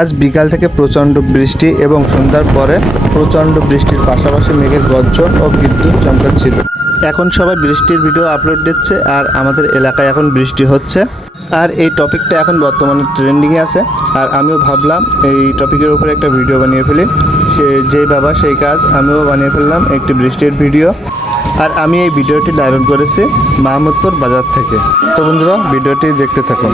আজ বিকাল থেকে প্রচণ্ড বৃষ্টি এবং সন্ধ্যার পরে প্রচণ্ড বৃষ্টির পাশাপাশি মেঘের গর্জন ও বিদ্যুৎ চমকাচ্ছিল। এখন সবাই বৃষ্টির ভিডিও আপলোড দিচ্ছে আর আমাদের এলাকায় এখন বৃষ্টি হচ্ছে। আর এই টপিকটা এখন বর্তমানে ট্রেন্ডিংয়ে আছে। আর আমিও ভাবলাম এই টপিকের উপরে একটা ভিডিও বানিয়ে ফেলি। যেই বাবা সেই কাজ, আমিও বানিয়ে ফেললাম একটি বৃষ্টির ভিডিও। আর আমি এই ভিডিওটি ডাউনলোড করেছি মাহমুদপুর বাজার থেকে। তো বন্ধুরা, ভিডিওটি দেখতে থাকুন।